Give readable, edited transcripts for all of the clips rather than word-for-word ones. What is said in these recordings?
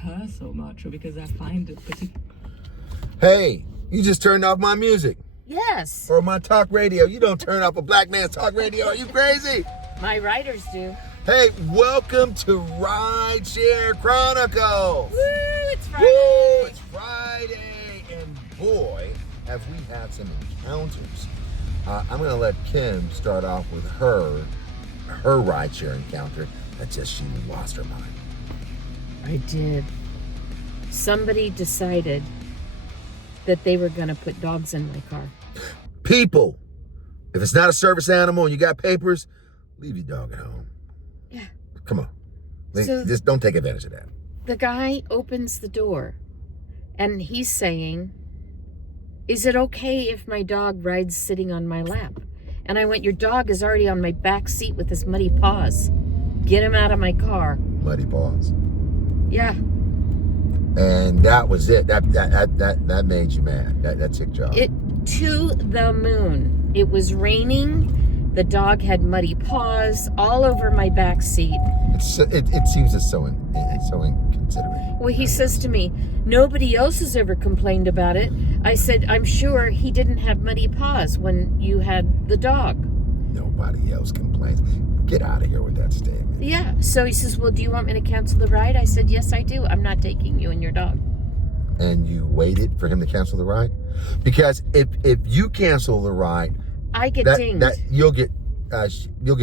her so much, or because I find it particularly... Hey, you just turned off my music. Yes. Or my talk radio. You don't turn off a black man's talk radio. Are you crazy? My writers do. Hey, welcome to Rideshare Chronicles. Woo, it's Friday. Woo, it's Friday. And boy, have we had some encounters. I'm going to let Kim start off with her rideshare encounter that just she lost her mind. I did. Somebody decided that they were going to put dogs in my car. People, if it's not a service animal and you got papers, leave your dog at home. Yeah. Come on. So just don't take advantage of that. The guy opens the door and he's saying, "Is it okay if my dog rides sitting on my lap?" And I went, "Your dog is already on my back seat with his muddy paws. Get him out of my car." Muddy paws. Yeah. And that was it. That made you mad. That ticked you off. It to the moon. It was raining. The dog had muddy paws all over my back seat. It seems it's so inconsiderate. Well, he says to me, "Nobody else has ever complained about it." I said, "I'm sure he didn't have muddy paws when you had the dog." Nobody else complains. Get out of here with that statement. Yeah. So he says, "Well, do you want me to cancel the ride?" I said, "Yes, I do. I'm not taking you and your dog." And you waited for him to cancel the ride? Because if you cancel the ride, I get dinged. You'll get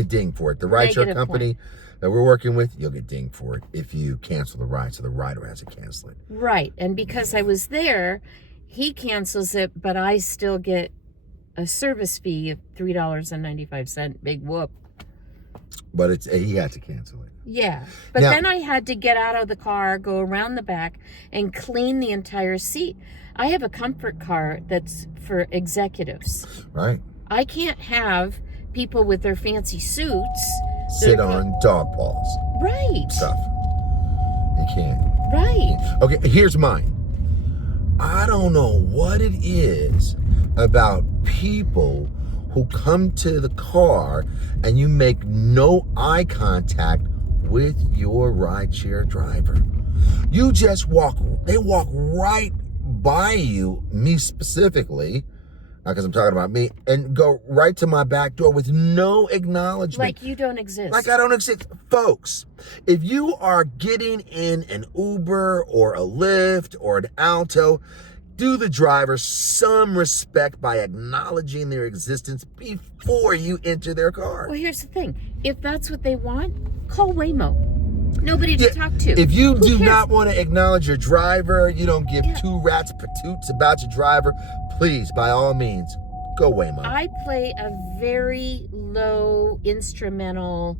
dinged for it. The rideshare company that we're working with, you'll get dinged for it if you cancel the ride. So the rider has to cancel it. Right. And because I was there, he cancels it, but I still get a service fee of $3.95. Big whoop. But he had to cancel it. Yeah. But then I had to get out of the car, go around the back, and clean the entire seat. I have a comfort car that's for executives. Right. I can't have people with their fancy suits sit on dog paws. Right. Stuff. You can't. Right. Okay, here's mine. I don't know what it is about people who come to the car and you make no eye contact with your rideshare driver. You just they walk right by you, me specifically, because I'm talking about me, and go right to my back door with no acknowledgement. Like you don't exist. Like I don't exist. Folks, if you are getting in an Uber or a Lyft or an Alto, do the driver some respect by acknowledging their existence before you enter their car. Well, here's the thing. If that's what they want, call Waymo. Nobody to talk to. If you do not want to acknowledge your driver, you don't give two rats patoots about your driver, please, by all means, go Waymo. I play a very low instrumental,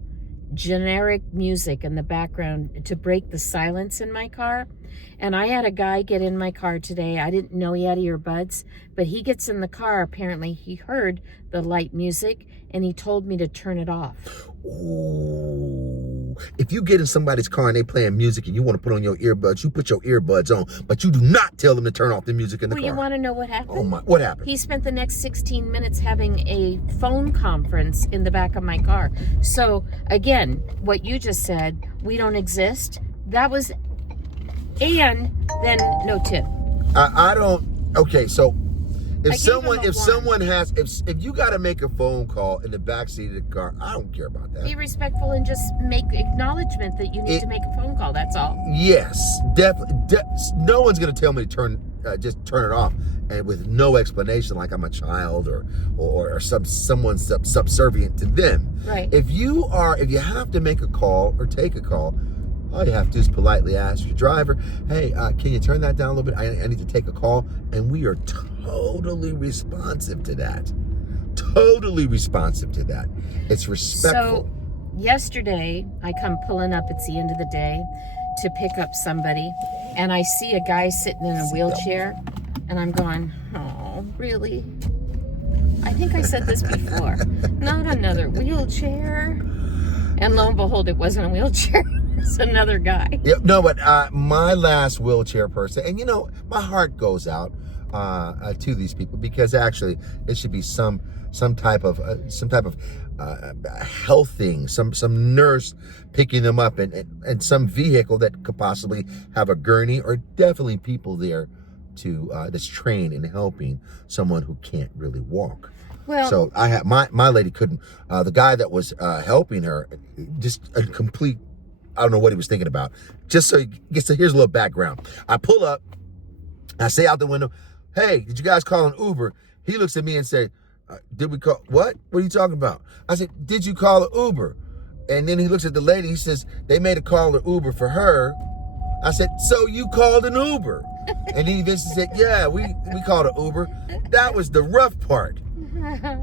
generic music in the background to break the silence in my car. And I had a guy get in my car today. I didn't know he had earbuds, but he gets in the car. Apparently, he heard the light music, and he told me to turn it off. Ooh. If you get in somebody's car and they playing music and you want to put on your earbuds, you put your earbuds on, but you do not tell them to turn off the music in the car. Well, you want to know what happened? Oh my! What happened? He spent the next 16 minutes having a phone conference in the back of my car. So, again, what you just said, we don't exist, that was... And then no tip. I don't. Okay, so if you got to make a phone call in the backseat of the car, I don't care about that. Be respectful and just make acknowledgement that you need to make a phone call. That's all. Yes, definitely. No one's gonna tell me to just turn it off, and with no explanation, like I'm a child or someone subservient to them. Right. If you have to make a call or take a call, all you have to do is politely ask your driver, "Hey, can you turn that down a little bit? I need to take a call." And we are totally responsive to that. Totally responsive to that. It's respectful. So, yesterday, I come pulling up, it's the end of the day, to pick up somebody, and I see a guy sitting in a wheelchair, and I'm going, "Oh, really? I think I said this before. Not another wheelchair." And lo and behold, it wasn't a wheelchair. It's another guy. Yeah, no, but my last wheelchair person, and my heart goes out to these people, because actually it should be some type of health thing, some nurse picking them up, and some vehicle that could possibly have a gurney, or definitely people there to that's trained in helping someone who can't really walk. Well, so I had my lady couldn't. The guy that was helping her, just a complete, I don't know what he was thinking about. Just so here's a little background. I pull up, I say out the window, "Hey, did you guys call an Uber?" He looks at me and said, "Did we call what? What are you talking about?" I said, "Did you call an Uber?" And then he looks at the lady. He says, "They made a call to Uber for her." I said, "So you called an Uber?" And he just said, "Yeah, we called an Uber." That was the rough part.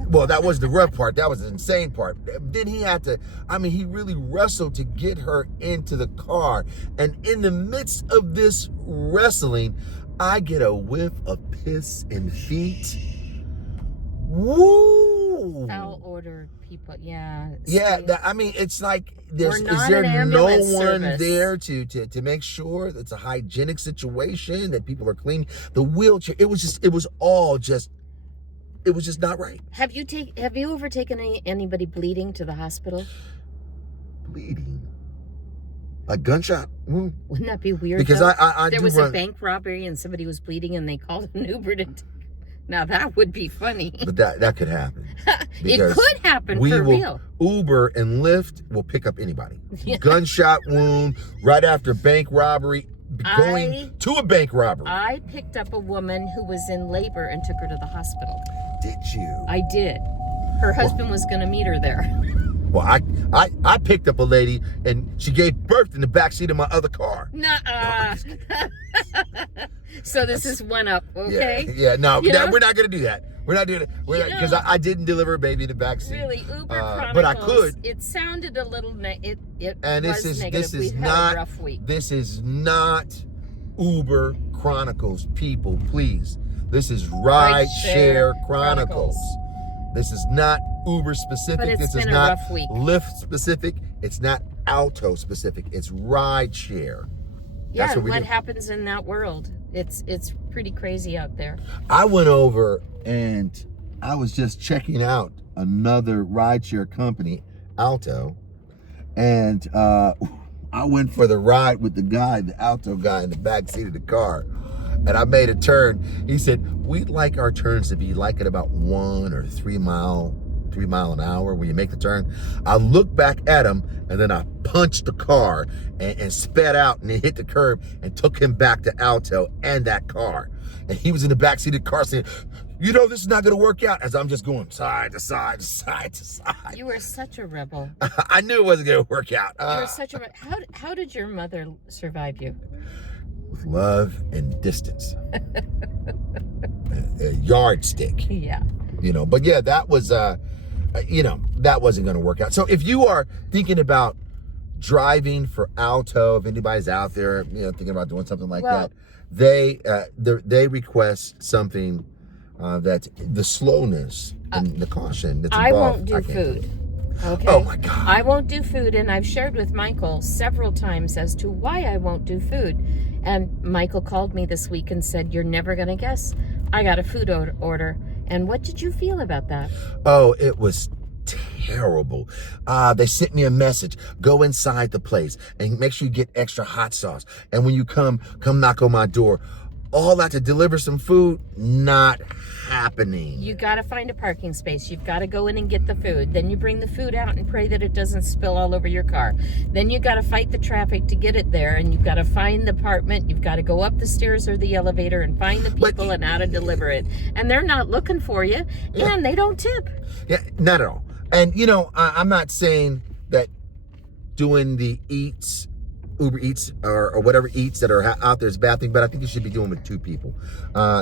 Well, that was the rough part. That was the insane part. Then he had to, he really wrestled to get her into the car. And in the midst of this wrestling, I get a whiff of piss and feet. Woo! Foul order people, yeah. Yeah, it's like, is not there an no ambulance one service. there to make sure that it's a hygienic situation, that people are clean? The wheelchair, it was just not right. Have you ever taken anybody bleeding to the hospital? Bleeding? A gunshot? Wouldn't that be weird? Because though? I there do was run, a bank robbery and somebody was bleeding and they called an Uber to. Now that would be funny. But that could happen. It could happen for real. Uber and Lyft will pick up anybody. Gunshot wound right after bank robbery, going to a bank robbery. I picked up a woman who was in labor and took her to the hospital. Did you? I did. Her husband was going to meet her there. Well, I picked up a lady and she gave birth in the backseat of my other car. Nuh-uh. So this is one up, okay? Yeah. No, we're not going to do that. We're not doing it. Because I didn't deliver a baby in the backseat. Really, Uber Chronicles. But I could. It sounded a little negative. This is We've had a rough week. This is not Uber Chronicles, people, please. This is Rideshare Chronicles. This is not Uber specific. But this is been a not rough week. Lyft specific. It's not Alto specific. It's Rideshare. Yeah, what happens in that world? It's pretty crazy out there. I went over and I was just checking out another rideshare company, Alto, and I went for the ride with the Alto guy in the back seat of the car. And I made a turn. He said, "We'd like our turns to be like at about 1 or 3 mile an hour when you make the turn." I looked back at him and then I punched the car and sped out and it hit the curb and took him back to Alto and that car. And he was in the back seat of the car saying, "This is not going to work out," as I'm just going side to side to side to side. You were such a rebel. I knew it wasn't going to work out. You were such a rebel. How did your mother survive you? With love and distance. A yardstick. Yeah. But yeah, that was, that wasn't going to work out. So if you are thinking about driving for Alto, if anybody's out there, thinking about doing something like that, they request something that the slowness and the caution that's involved. I won't do food. Okay. Oh my God. I won't do food, and I've shared with Michael several times as to why I won't do food. And Michael called me this week and said, "You're never going to guess. I got a food order." And what did you feel about that? Oh, it was terrible. They sent me a message: go inside the place and make sure you get extra hot sauce. And when you come knock on my door. All that to deliver some food, not happening. You got to find a parking space. You've got to go in and get the food. Then you bring the food out and pray that it doesn't spill all over your car. Then you got to fight the traffic to get it there, and you've got to find the apartment. You've got to go up the stairs or the elevator and find the people and how to deliver it. And they're not looking for you, and they don't tip. Yeah, not at all. And I'm not saying that doing the Uber Eats or whatever eats that are out there is a bad thing, but I think you should be doing it with 2 people.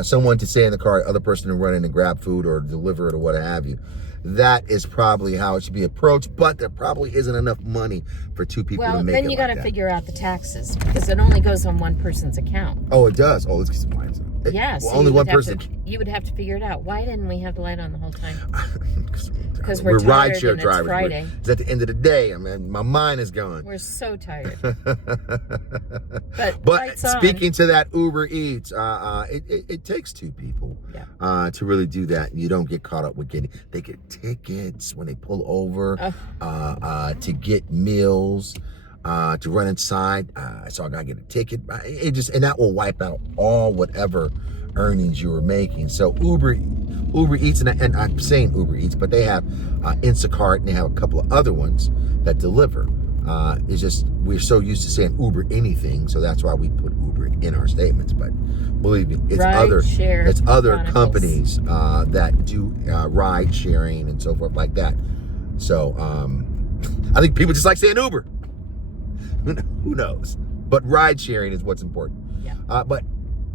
Someone to stay in the car, the other person to run in and grab food or deliver it or what have you. That is probably how it should be approached, but there probably isn't enough money for 2 people to make it. Well, then you got to figure out the taxes because it only goes on one person's account. Oh, it does? Oh, let's get some wines. Yeah, only one person. you would have to figure it out. Why didn't we have the light on the whole time? Because we're tired rideshare and drivers. it's Friday. It's at the end of the day. I mean, my mind is gone. We're so tired. But lights on. speaking to that Uber Eats, it takes two people to really do that. You don't get caught up with they get tickets when they pull over to get meals, to run inside. So I gotta get a ticket. And that will wipe out all whatever earnings you were making. So Uber Eats, and I'm saying Uber Eats, but they have Instacart, and they have a couple of other ones that deliver. It's just we're so used to saying Uber anything, so that's why we put Uber in our statements. But believe me, it's other Chronicles. Companies that do ride sharing and so forth like that. So I think people just like saying Uber. Who knows? But ride sharing is what's important. Yeah. But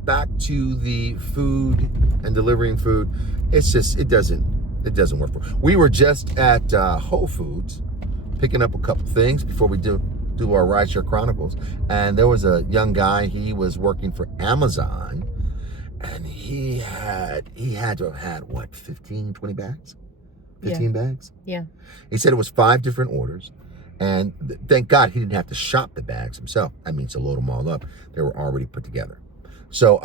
back to the food and delivering food, it's just it doesn't work for. We were just at Whole Foods picking up a couple things before we do our Rideshare Chronicles, and there was a young guy. He was working for Amazon, and he had to have had what, 15, 20 bags, 15 bags. Yeah. He said it was 5 different orders. And thank God he didn't have to shop the bags himself. I mean, to load them all up. They were already put together. So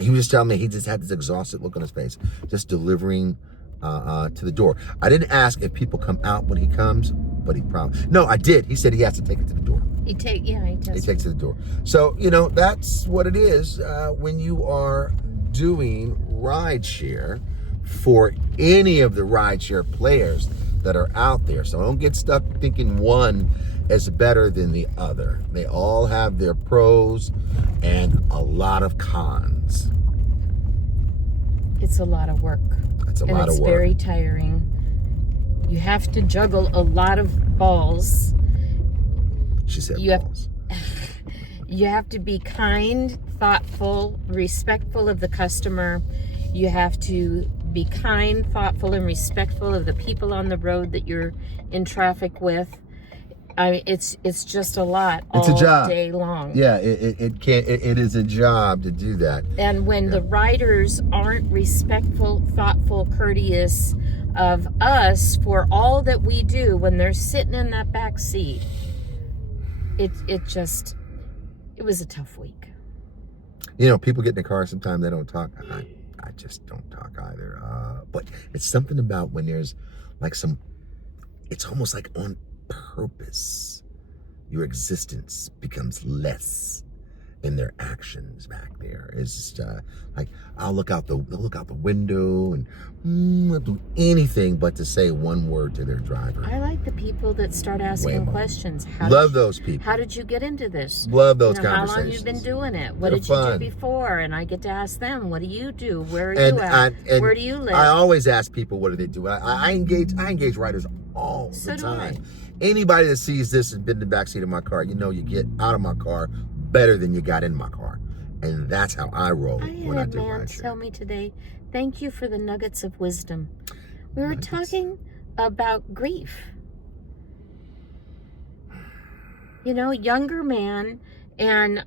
he was just telling me he just had this exhausted look on his face, just delivering to the door. I didn't ask if people come out when he comes, but he probably... No, I did. He said he has to take it to the door. He takes it to the door. So, that's what it is when you are doing rideshare for any of the rideshare players that are out there. So don't get stuck thinking one is better than the other. They all have their pros and a lot of cons. It's a lot of work. It's a lot of work. And it's very tiring. You have to juggle a lot of balls. She said balls. You have to be kind, thoughtful, respectful of the customer. You have to be kind, thoughtful, and respectful of the people on the road that you're in traffic with. It's just a lot all day long. Yeah, it is a job to do that. And when the riders aren't respectful, thoughtful, courteous of us for all that we do when they're sitting in that back seat, it was a tough week. People get in the car, sometimes they don't talk. I just don't talk either. But it's something about when there's like it's almost like on purpose. Your existence becomes less in their actions back there. It's just like I'll look out the window and I'll do anything but to say one word to their driver. I like the people that start asking questions. Love those people. How did you get into this? Love those conversations. How long have you been doing it? What did you do before? And I get to ask them, what do you do? Where are you at? Where do you live? I always ask people, what do they do? I engage riders all the time. Anybody that sees this and been in the backseat of my car, you get out of my car better than you got in my car. And that's how I roll when I do rideshare. I had a man tell me today, thank you for the nuggets of wisdom. We were talking about grief. Younger man, and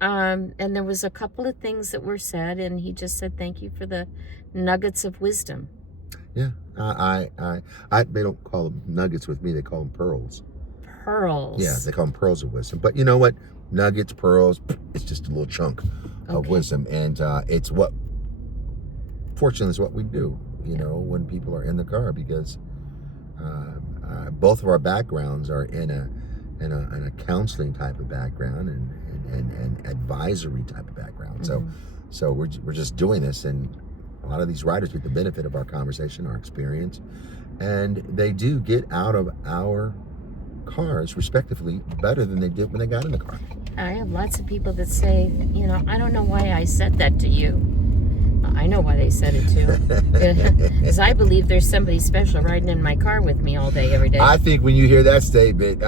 there was a couple of things that were said, and he just said, thank you for the nuggets of wisdom. Yeah, they don't call them nuggets with me, they call them pearls. Pearls. Yeah, they call them pearls of wisdom. But you know what? Nuggets, pearls, it's just a little chunk of wisdom. And fortunately, it's what we do, when people are in the car, because both of our backgrounds are in a counseling type of background and advisory type of background. Mm-hmm. So we're just doing this, and a lot of these riders get the benefit of our conversation, our experience, and they do get out of our cars, respectively, better than they did when they got in the car. I have lots of people that say, I don't know why I said that to you. I know why they said it too. Because I believe there's somebody special riding in my car with me all day, every day. I think when you hear that statement,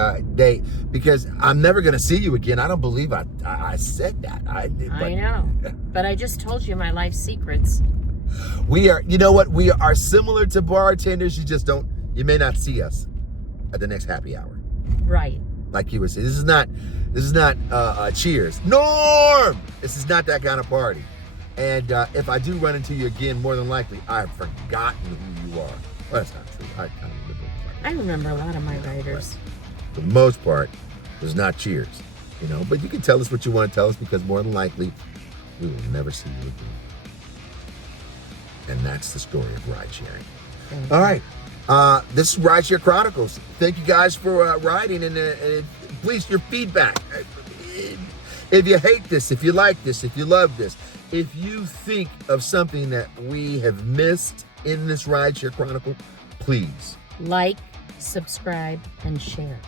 because I'm never going to see you again, I don't believe I said that. I know. But I just told you my life secrets. We are, we are similar to bartenders. You may not see us at the next happy hour. Right. Like you would say, this is not Cheers. Norm! This is not that kind of party. And if I do run into you again, more than likely, I've forgotten who you are. Well, that's not true. I kind of remember. I remember a lot of my riders. For the most part, there's not cheers, you know. But you can tell us what you want to tell us, because more than likely, we will never see you again. And that's the story of ride sharing. All right. This is Rideshare Chronicles. Thank you guys for riding, and please, your feedback. If you hate this, if you like this, if you love this, if you think of something that we have missed in this Rideshare Chronicle, please Like, subscribe, and share.